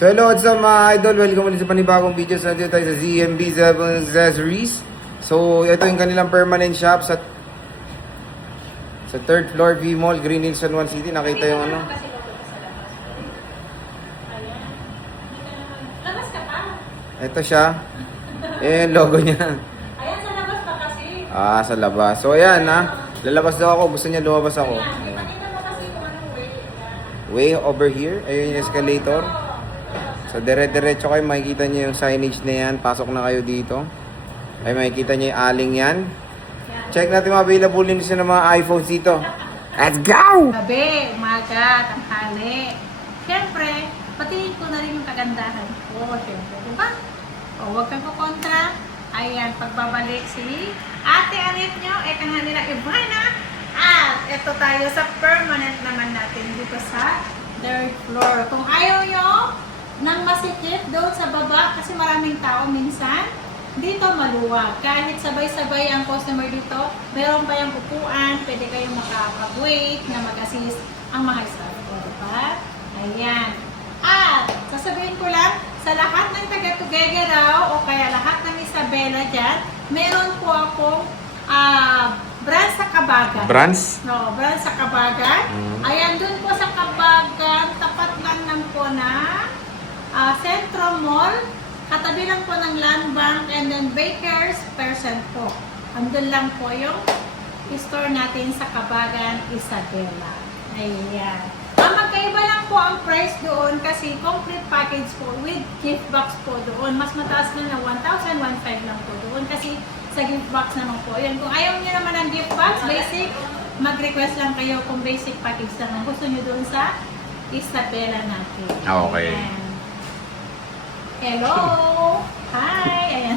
So hello, what's up mga idol? Welcome ulit sa panibagong video. So nandito tayo sa ZMB7 Accessories. So ito yung kanilang permanent shop sa 3rd floor V Mall, Green Hills, San Juan City. Nakita yung ano? Labas ka pa. Ito siya. Yung logo niya. Ayan, sa labas pa kasi. Sa labas. So ayan ha. Lalabas daw ako. Gusto niya lumabas ako. Ayan, kanina mo kasi kung anong way. Way over here. Ayun yung escalator. So dire-diretso kayo. Makikita niyo yung signage na yan. Pasok na kayo dito. Ay makikita niyo yung aling yan. Check natin mga available din ng mga iPhones dito. Let's go! Gabi, umaga, tanghali. Siyempre, patingin ko na rin yung kagandahan ko. Siyempre, diba? O, huwag kang kukontra. Ayan, pagbabalik si Ate Anet nyo. Eka nga nila, Ivana. At ito tayo sa permanent naman natin dito sa 3rd floor. Kung ayaw nyo nang masikip doon sa baba, kasi maraming tao minsan, dito maluwag. Kahit sabay-sabay ang customer dito, meron pa yung upuan, pwede kayong makapag-wait na mag-assist ang mga staff ko, diba? Ayan. At, sasabihin ko lang, sa lahat ng taga-Tuguegarao o kaya lahat ng Isabela dyan, meron po akong brand sa Kabagan. Brands? No, brand sa Kabagan. Ayan, dun po sa Kabagan, tapat lang ng po na Centro Mall. Katabi lang po ng Land Bank and then Baker's Percent po. Andun lang po yung store natin sa Kabagan, Isabela. Ayan. Magkaiba lang po ang price doon kasi complete package po with gift box po doon. Mas mataas na 1,000, 1,500 lang po doon kasi sa gift box naman po. Ayan. Kung ayaw niyo naman ng gift box, basic, mag-request lang kayo kung basic package lang. Gusto niyo doon sa Isabela natin. Okay. Ayan. Hello! Hi! Ayan,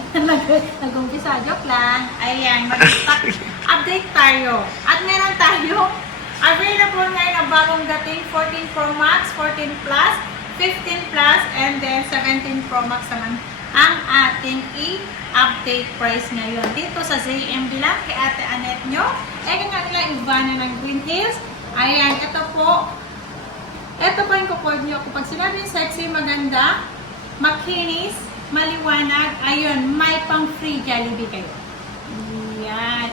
nag-umpisa. Joke lang. Ayan, mag-update tayo. At meron tayo available ngayon na bagong dating 14 Pro Max, 14 Plus, 15 Plus, and then 17 Pro Max naman ang ating i-update price ngayon. Dito sa ZMB lang, kay Ate Anet nyo. Eh, nga nila Ivana ng Green Hills. Ayan, ito po. Ito po yung kukuha nyo. Kapag sinabing sexy, maganda, makinis, maliwanag, ayun, may pang free Jollibee kayo. Yan.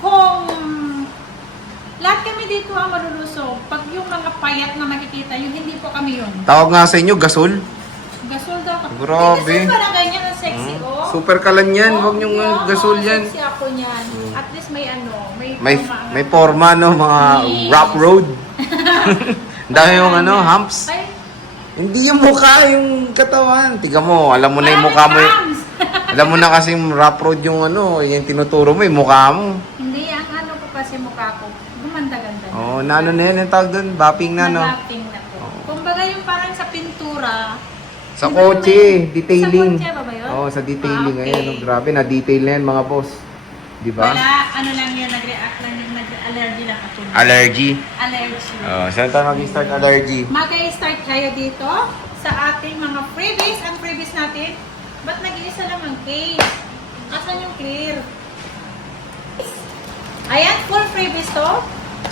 Kung lahat kami dito ang malulusog, pag yung mga payat na makikita, yung hindi po kami yun. Tawag nga sa inyo, gasol. Gasol daw. Grabe. Gasol pa na ganyan ang sexy, oh. Super kalan yan. Oh, Huwag niyong yeah, gasol yan. Sexy ako niyan. At least may ano, May forma, no? Mga Yes. rock road. Dahil yung ano, humps. Ay, Hindi yung mukha, yung katawan. Tiga mo, alam mo na yung mukha mo. Alam mo na kasi yung rough road yung ano, yung tinuturo mo, yung mukha mo. hindi, ang ano ko kasi mukha ko, gumanda-ganda na. Oh, na ano na yan, yung tawag doon, bapping na, no? Nag-acting na po. Kumbaga yung parang sa pintura. Sa kotse, detailing. Sa kotse ba yun? Oh, sa detailing. Okay. Ayan, no, grabe, na-detail na yan, mga boss. Di ba? Wala, ano lang yun, nag-react lang yun, nag-allergy lang ako. Allergy. Allergy. Oh, saan tayo mag-start allergy? Mag-start kayo dito sa ating mga freebies. Ang freebies natin, ba't nag-iisa lang ang case? Asan yung clear? Ayan, full freebies to.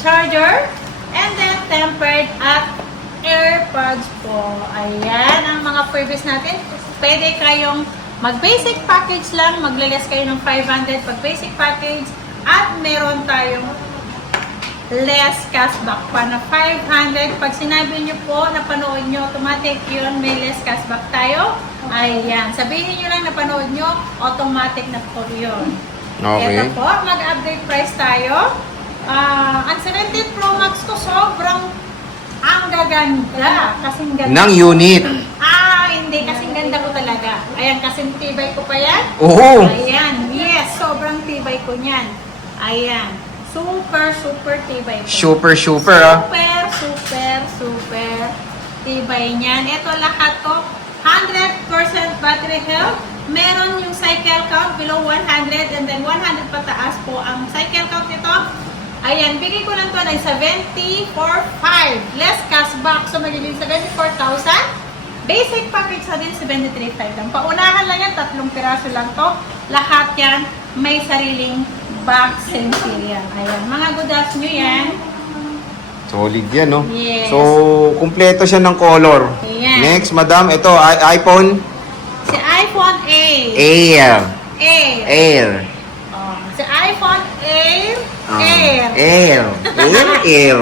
Charger, and then tempered at AirPods po. Ayan, ang mga freebies natin. Pwede kayong mag-basic package lang, maglalas kayo ng 500 pag basic package, at meron tayong less cashback pa na 500. Pag sinabi nyo po, napanood nyo, automatic yun, may less cashback tayo. Ayan, sabihin nyo lang napanood nyo, automatic na po yun. Okay. Ito po, mag-update price tayo. Ang 17 Pro Max ko, sobrang ang gaganda. Kasing ganda. Nang unit. Hindi. Kasing ganda ko talaga. Ayan, kasing tibay ko pa yan. Oo. Ayan, yes. Sobrang tibay ko niyan. Ayan. Super tibay ko. Super, ah. Super tibay niyan. Ito lahat to, 100% battery health. Meron yung cycle count below 100 and then 100 pataas po ang cycle count nito. Ayan, bigay ko lang to ng 74,500. Less cashback. So, magiging 74,000. Basic package na din, 73,500 lang. Paunahan lang yan, 3 piraso lang to. Lahat yan, may sariling box and serial. Ayan, mga gudas nyo yan. Solid yan, no? Yes. So, kumpleto siya ng color. Ayan. Next, madam, ito, iPhone Si iPhone Air. Air. Air. Oh, si iPhone Air. Ah, Air. Air. Air.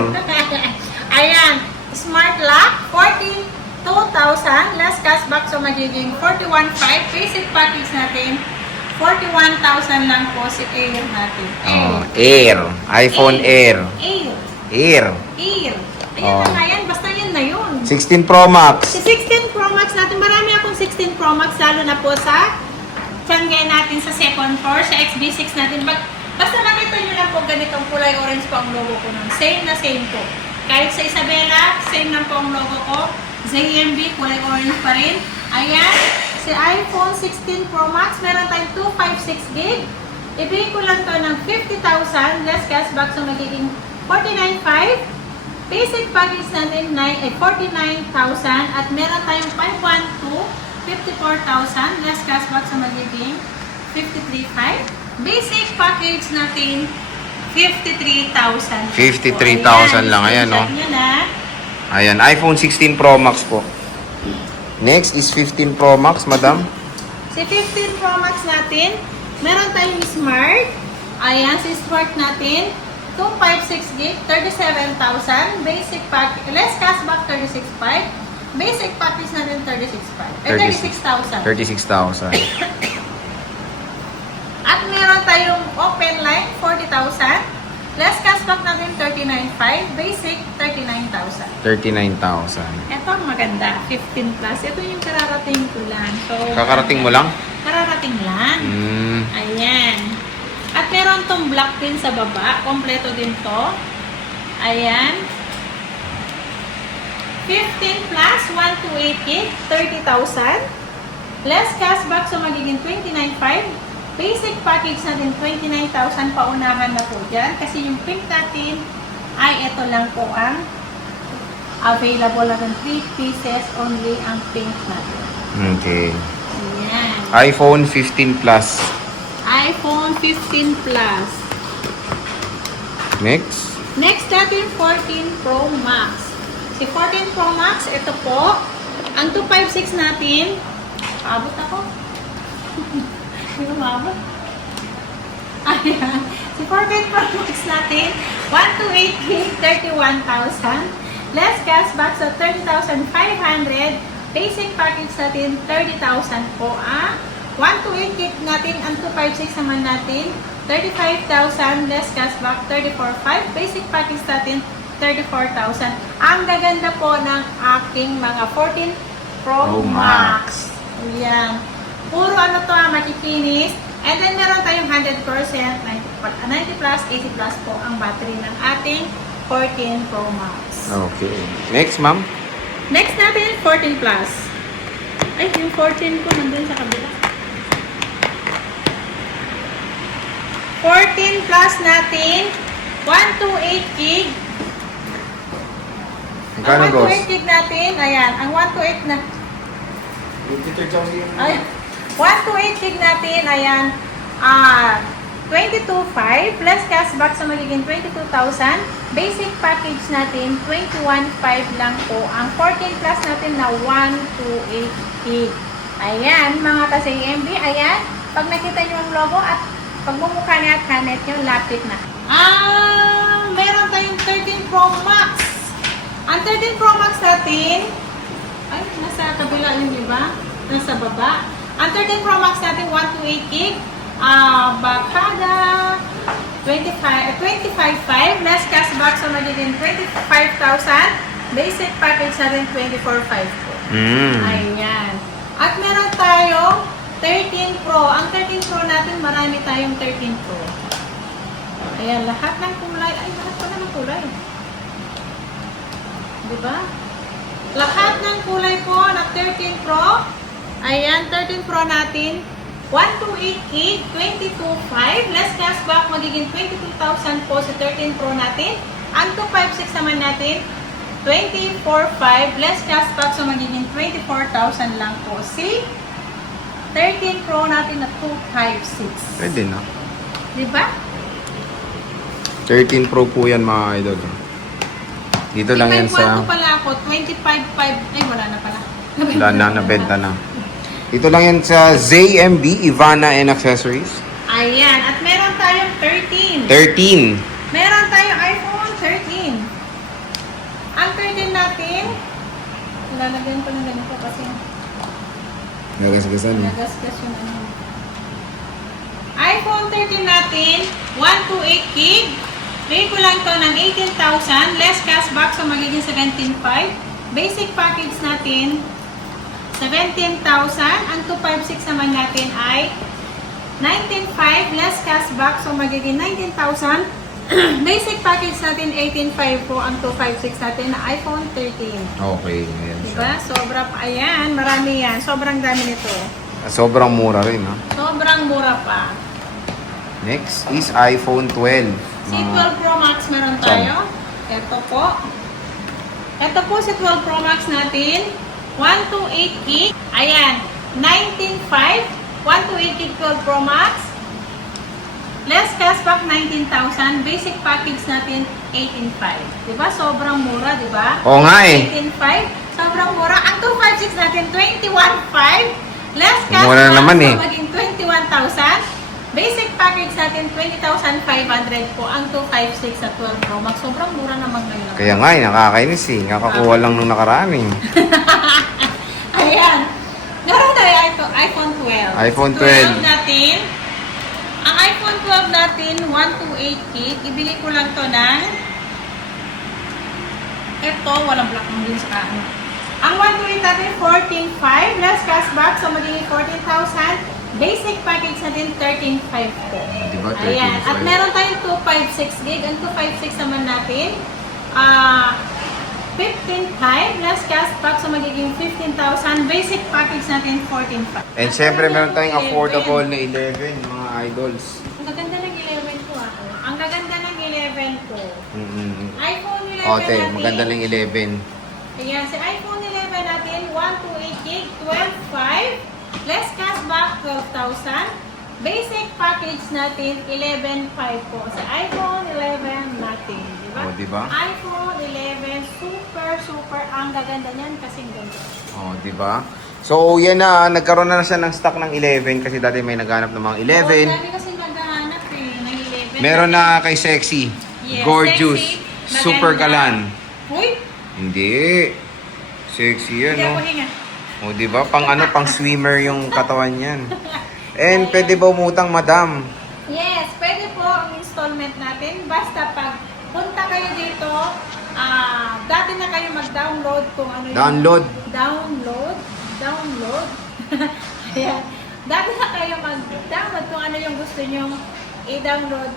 Ayan. Smart lock, 42,000. Less cashback, so magiging 41,500. Basic package natin, 41,000 lang po si Air natin. Oh, Air. iPhone Air. Air. Air. Air. Ayan Oh. na nga yan. Basta yun na yun. 16 Pro Max. Si 16 Pro Max natin, marami akong 16 Pro Max, lalo na po sa Tiangge natin sa second floor, sa XB6 natin. Basta makita nyo lang po ganitong kulay orange po ang logo ko nun. Same na same po. Kahit sa Isabela, same lang po ang logo ko. ZMB, kulay orange pa rin. Ayan, si iPhone 16 Pro Max, meron tayong 256 gig. Ibigay ko lang to ng 50,000, less cashback, so magiging 49,500. Basic package natin 49,000 at meron tayong 512, 54,000 less cashback sa magiging 53,500. Basic package natin 53,000. 53,000 lang. Ayan, no? Nyo na. Ayan, iPhone 16 Pro Max po. Next is 15 Pro Max, madam. Si 15 Pro Max natin, meron tayong Smart. Ayan, si Smart natin, 256 gig, 37,000. Basic pack, less cashback, 36,500. Basic package natin, 36,500. 36,000. 36,000. At meron tayong open line, 40,000. Less cashback natin, 39,500. Basic, 39,000. 39,000. Ito ang maganda, 15 plus. Ito yung kararating ko lang. So, Kakarating mo lang? kararating lang. Ayan. At meron tong black din sa baba. Kompleto din to. Ayan. 15 plus, 128 gig, 30,000. Less cashback, so magiging 29,500. Basic package natin, 29,000. Paunahan na po dyan. Kasi yung pink natin ay ito lang po ang available natin. 3 pieces only ang pink natin. Okay. Ayan. iPhone 15 Plus. iPhone 15 Plus. Next. Next natin, 14 Pro Max. Si 14 Pro Max, ito po. Ang 256 natin, abot ako. Hindi umabot. Ayan. Si 14 Pro Max natin, 128 gig, 31,000. Less cashback, so 30,500. Basic package natin, 30,000 po. 128 gig natin, ang 256 naman natin, 35,000, less cashback, 34,500. Basic package natin, 34,000. Ang gaganda po ng aking mga 14 Pro Max. Ayan. Puro ano to, makikinis. And then meron tayong 100%, 90 plus, 80 plus po ang battery ng ating 14 Pro Max. Okay. Next, ma'am. Next natin, 14 plus. Ay, yung 14 ko nandun sa kabila. 14 plus natin, 128 gig. Magkano, Ang boss? 128 gig natin, ayan, ang 128 na, ay, 128 gig natin, ayan, 22,500 plus cashback sa magiging 22,000. Basic package natin, 21,500 lang po. Ang 14 plus natin na 128 gig. Ayan, mga ka-CMB, ayan, pag nakita nyo ang logo at pagmumukha niya at kanet nyo, lapit na. Meron tayong 13 Pro Max. Ang 13 Pro Max natin, ay, nasa kabila yun, di ba? Nasa baba. Ang 13 Pro Max natin, 128 gig. Bakada, 25,500. Less cashback, so magiging 25,000. Basic package natin, 24,500 po. Ayan. At meron tayong 13 Pro. Ang 13 Pro natin, marami tayong 13 Pro. Ayan, lahat ng kulay. Ay, lahat pala ng kulay. Diba? Lahat ng kulay po na 13 Pro. Ayan, 13 Pro natin. 128 gig, 22,500. Less cashback, magiging 22,000 po sa 13 Pro natin. Ang 256 naman natin, 24,500. Less cashback, so magiging 24,000 lang po. Si 13 Pro natin na 256. Pwede na. Diba? 13 Pro po yan, mga idol. Dito lang yan sa... pala ako, 25.5. Ay, wala na pala. Wala na, nabenta na. Dito lang yan sa ZMB, Ivana and Accessories. Ayan. At meron tayong 13. 13. Meron tayong iPhone 13. Ang 13 natin, lalagyan ko na ganito kasi Nagasgasan. nagasgas yung ano. iPhone 13 natin, 128 gig. Pay ko lang to ng 18,000. Less cashback, so magiging 17,500. Basic package natin, 17,000. Ang 256 naman natin ay 19,500. Less cashback, so magiging 19,000. Basic package natin, 18,500 po. Ang 256 natin na iPhone 13. Okay, ayan siya. Diba? Sobra pa. Ayan, marami yan. Sobrang dami nito. Sobrang mura rin, ha? Sobrang mura pa. Next is iPhone 12. Si 12 Pro Max meron tayo. Ito po. Ito po si 12 Pro Max natin. 128 gig. Ayan. 19,500. 128 gig 12 Pro Max. Less cashback 19,000. Basic package natin 18,500. Diba? Sobrang mura, diba? Oo nga eh. 18,500. Sobrang mura. Ang 256 natin 21,500. Less cashback. Mura na naman eh. So maging 21,000. Basic package natin, 20,500 po ang 256 sa 12 Pro Max. Sobrang mura naman ngayon. Kaya nga, nakakainis eh. Nakakuha lang nung nakaraan eh. Ayan. Meron tayo iPhone 12. iPhone 12 12. natin. Ang iPhone 12 natin, 128 gig. Ibili ko lang to ng... Ito, walang black mo din sa ano. Ang 128 natin, 14,500. Less cashback, so magiging 14,000. Basic package natin, 13,500 po. Diba, 13,500? Ayan. At meron tayong 256 gig. Ang 256 naman natin, 15,500. Less cashback, so magiging 15,000. Basic package natin, 14,500. And syempre, meron tayong affordable na 11, mga idols. Ang gaganda ng 11 ko ako. Ang gaganda ng 11 ko. iPhone 11 Okay, natin. maganda lang 11. Ayan, si iPhone 11 natin, 128 gig, 12,500. Less cashback, 12,000. Basic package natin, 11,500 po. Sa iPhone 11 natin. Diba? Oh, diba? iPhone 11, super, ang gaganda niyan kasing ganda. Oh, di ba? So, yan na. Nagkaroon na siya ng stock ng 11 kasi dati may naghanap ng mga 11. Oh, dami kasi naghahanap eh, ng 11. Meron na kay Sexy. Yes, Gorgeous. sexy, maganda. Super kalan. Uy, Hindi. Sexy yan, hindi no? ako hinga. O, di ba? Pang swimmer yung katawan yan. And pwede ba umutang, madam? Yes, pwede po ang installment natin. Basta pag punta kayo dito, dati na kayo mag-download kung ano yung... Download. Download. Ayan. Dati na kayo mag-download kung ano yung gusto nyo i-download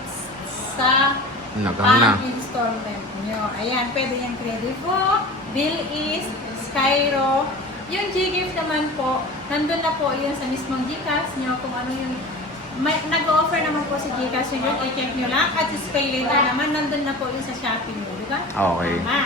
sa Nagang na. installment nyo. Ayan, pwede yung Credivo, Bilis, Skyro. Yung Ggift naman po, nandun na po yun sa mismong Gcash nyo kung ano yung nag-offer naman po si Gcash nyo, i-check nyo lang. At sa Pay Later naman, nandun na po yun sa Shopee nyo, di ba? Okay. Tama.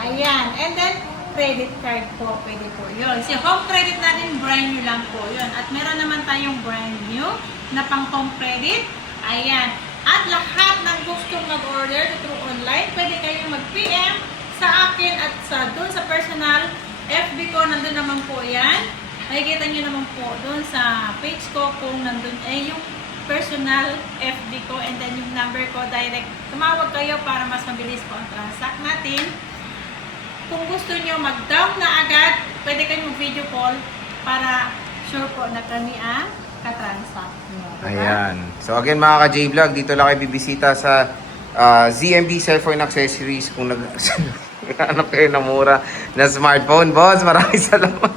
Ayan. And then, credit card po, pwede po yun. Si home credit natin, brand new lang po yun. At meron naman tayong brand new na pang home credit. Ayan. At lahat ng gustong mag-order through online, pwede kayong mag-PM sa akin at sa doon sa personal FB ko, nandun naman po yan. Makikita nyo naman po doon sa page ko kung nandun yung personal FB ko and then yung number ko direct. Tumawag kayo para mas mabilis po ang transact natin. Kung gusto nyo mag-down na agad, pwede kayong mag-video call para sure po na kami ang katransact nyo. Diba? Ayan. So again mga ka-J-Vlog, dito lang kayo bibisita sa ZMB Cellphone Accessories kung naghanap kayo ng mura na smartphone. Boss, maraming salamat.